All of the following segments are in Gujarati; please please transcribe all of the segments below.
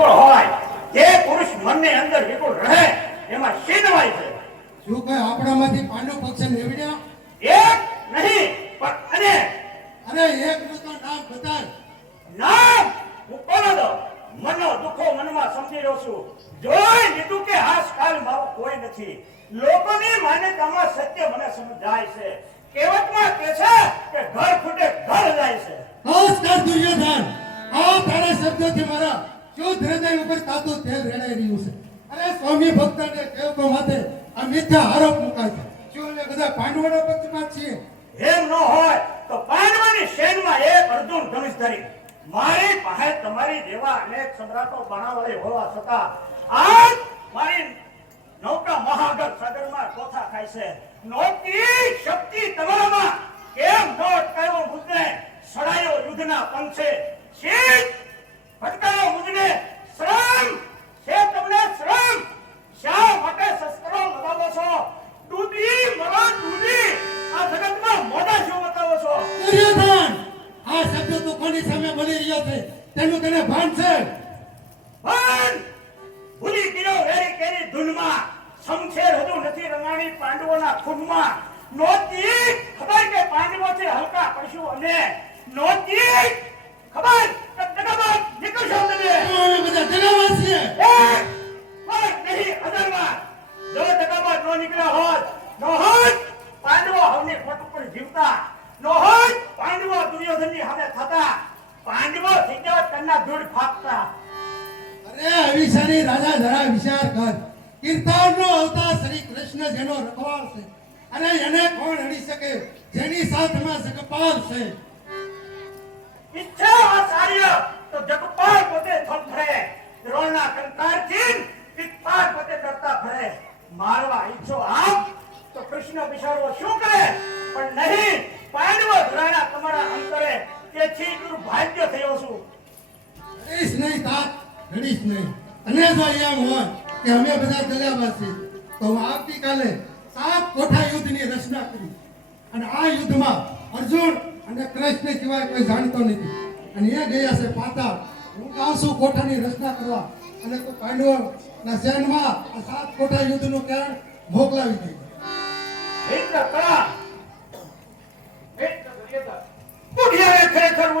વિકુળ હોય. જે પુરુષ મનની અંદર વિકુળ રહે એમાં શીનવાય છે. શું કઈ આપણામાંથી પાંડુ પક્ષ નીવડ્યા? એક નહીં પણ અને. અરે એક નું તો નામ બતાય નામ હું કોનો દો મનો દુખો મનમાં સમજી રહ્યો છું. જોઈ લીધું કે હાસ કાલ મારો કોઈ નથી. લોકોની માન્યતામાં સત્ય મને સમજાય છે. કહેવતમાં કે છે કે ઘર ફૂટે ઘર જાય છે. નમસ્કાર કર દુર્યોધન. આ તારા શબ્દોથી મારા શુદ્ધ હૃદય ઉપર તાતું તેલ છે. અરે સ્વામી છીએ, એમ ન હોય તો પાંડવાની સેનમાં એક અર્જુન શક્તિ તમારામાં કેમ નોટ કયો મુદ્દે સડાયો યુદ્ધના પંચે શીત તેનું તને ભાન છે. પણ ભૂલી ગયો એરી કેરી ધૂનમાં. શમશેર હજુ નથી રમાણી પાંડવોના ખૂનમાં. નોતી ખબર કે પાંડવોથી હલકા પડશું અને નોતી ખબર કે જગતમાં નીકળશો તમે? બધા જગાવા છે એક વાર નહીં હજારમાં જો જગતમાં નો નીકળ્યા હોત નો હોત પાંડવો હવની ખોટ ઉપર જીવતા. નો હોત પાંડવો દુર્યોધનની સામે થતા. પાંડવો થીજા તન્ના ધૂળ ફાકતા. અરે અવિસારી રાજા જરા વિચાર કર. કીર્તાનનો અવતાર શ્રી કૃષ્ણ જેનો રખવાળ છે. અને એને કોણ હડી શકે? જેની સાથમાં સગપાલ છે. ઈચ્છા આચાર્ય તો જગપાલ પોતે થમથડે દ્રોણના કંકારથી પિત્પાલ પોતે ડરતા ફરે. મારવા ઈચ્છો આમ તો કૃષ્ણ બિચારો શું કરે પણ નહીં પાંડવો ધરાણા તમારા અંતરે તેથી દુર્ભાગ્ય થયો છું. રડીશ નહીં તાત રડીશ નહીં. અને જો એમ હોય કે અમે બધા દગાબાજ તો હું આવતીકાલે સાત કોઠા યુદ્ધની રચના કરી. અને આ યુદ્ધમાં અર્જુન અને કૃષ્ણ સિવાય કોઈ જાણતો નથી. અને એ ગયા છે પાતાળ. હું કહું છું કોઠાની રચના કરવા. અને પાંડવોના સેનમાં આ સાત કોઠા યુદ્ધનું કારણ મોકલાવી દે.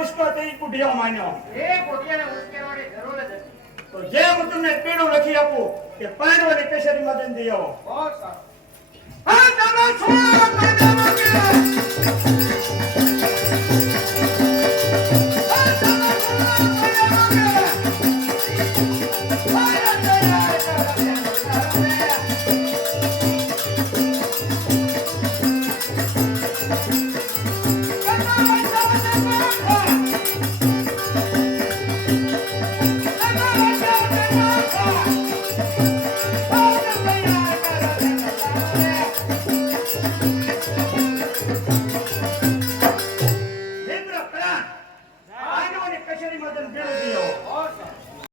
ઉશ્કો તે બુઢિયો માન્યો એ કોટિયાને ઉશ્કેરવાની જરૂર જ હતી. તો જે હું તમને પીણું લખી આપું કે પાંડવોની કેસરીમાં જઈને દઈ આવો બહુ સારું.